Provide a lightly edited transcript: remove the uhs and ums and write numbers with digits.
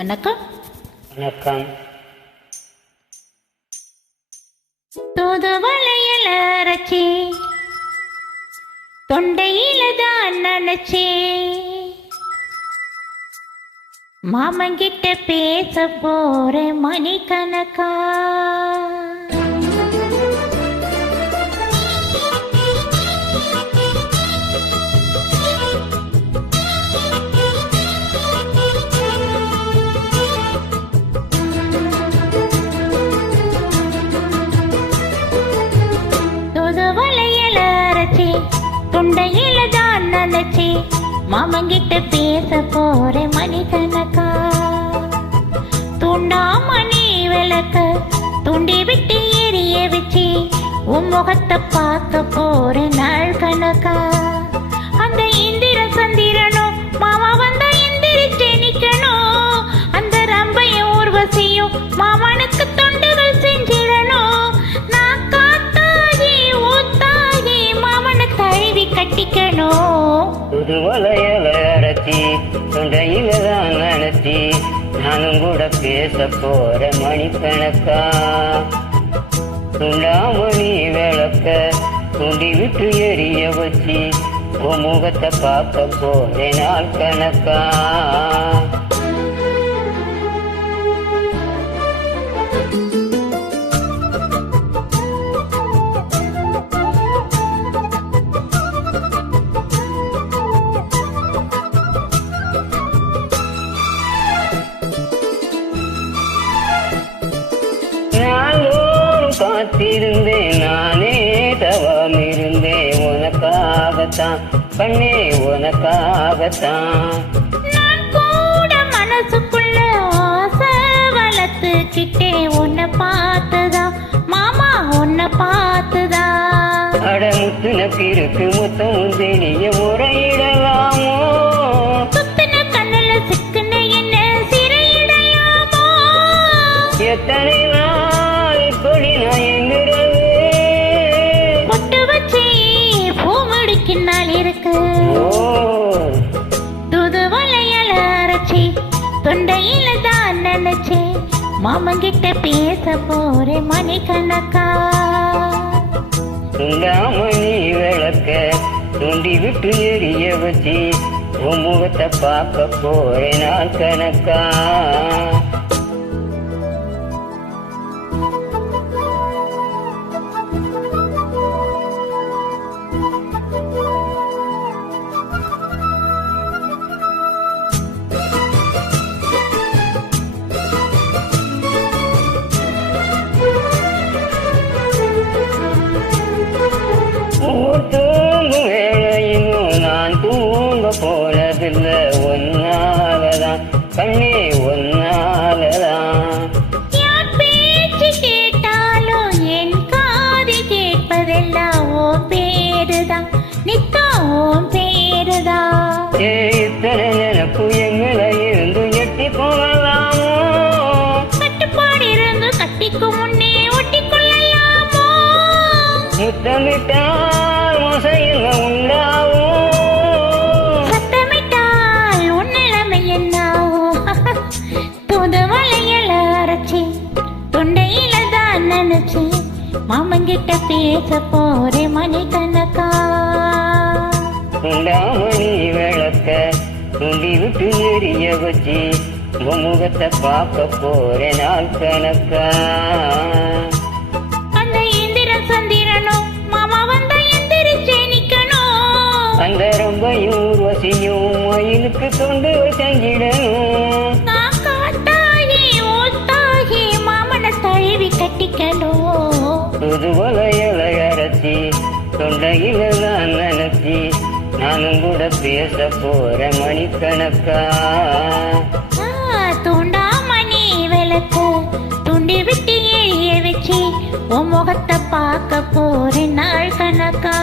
வணக்கம். வணக்கம். தூதுவளையல அரைச்சி தொண்டையில தான் நினைச்சே மாமங்கிட்ட பேச போற மணிக்கணக்கா. தொண்டையில தான் நினைச்சி மாமங்கிட்ட பேச போற மணிக்கணக்கா. தூண்டாமணி விளக்க தூண்டி விட்டு எரிய வச்சு உன் முகத்தை பார்க்க போற நாள் கணக்கா. அந்த இந்திர சந்திரனும் மாமா வந்தா எந்திரிச்சு நிக்கணும். அந்த ரம்பைய ஊர்வசியும் மாமனுக்கு தொண்டுகள் செஞ்சிடணும். நான் காத்தாகி ஊத்தாகி மாமனை தழுவி கட்டிக்கணும். புதுவளையல அரைச்சி தொண்டையில தான் நினைச்சி நானும் கூட பேச போற மணிக்கணக்கா. துண்டாமணி விளக்க துண்டி விட்டு எரிய வச்சு உன் முகத்தை பார்க்க போற நாள் கணக்கா. காத்திருந்தேன் நானே தவம் இருந்தேன் உனக்காகத்தான் கண்ணே உனக்காகத்தான். நான் கூட மனசுக்குள்ள ஆசை வளர்த்துக்கிட்டே உன்னை பார்த்ததா மாமா உன்னை பார்த்ததா. அடமுத்துன பிறகு முத்தம் தெரிய முறையிடலாமோ. சுத்தின கண்ணுல சிக்குன என்ன சிறையிடையாமோ. எத்தனை நாள் இப்படி நான் எங்கிறது பொட்டு வச்சு பூ முடிக்கின்னால் இருக்கு. தூதுவளையல அரைச்சி தொண்டையில தான் நினைச்சே மாமங்கிட்ட பேச போற மணிக்கணக்கா. துண்டாமணி விளக்க துண்டி விட்டு எரிய வச்சு உன் முகத்தை பார்க்க போற நாள் கணக்கா. தூங்கும் வேளையினும் நான் தூங்க போனதில்லை ஒன்னாலதான் கண்ணே ஒன்னாலதான். யார் பேச்சு கேட்டாலும் என் காது கேட்பதெல்லாம் உன் பேருதான் நித்தம் உன் பேருதான். இத்தனை நினைப்பு எங்களை இருந்து எட்டி போகலாமோ. கட்டுப்பாடு இருந்து கட்டிக்கும் முன்னே ஒட்டிக்கொள்ளலாமோ. முத்தமிட்டால் மோசையில் உண்டாகும். சத்தமிட்டால் உன் நிலைமை என்னாகும். தூதுவளையல அரைச்சி தொண்டையில தான் நினைச்சி மாமங்கிட்ட பேச போற மணிக்கணக்கா. துண்டாமணி விளக்க துண்டி விட்டு எரிய வச்சு உன் முகத்தை பார்க்க போற நாள் கணக்கா. அந்த இந்திர சந்திரனும் மாமா வந்தா எந்திரிச்சு நிக்கணும். அந்த ரொம்பையும் ஊர்வசியும் மயிலுக்கு தொண்டு செஞ்சிடணும். நான் காத்தாகி ஊத்தாகி மாமனை தழுவி கட்டிக்கணும். புதுவளையல அரைச்சி தொண்டையில தான் நினைச்சி நானும் கூட பேச போற மணிக்கணக்கா. தூண்டாமணி விளக்கு துண்டி விட்டு எரிய வச்சு உன் முகத்தை பார்க்க போற நாள் கணக்கா.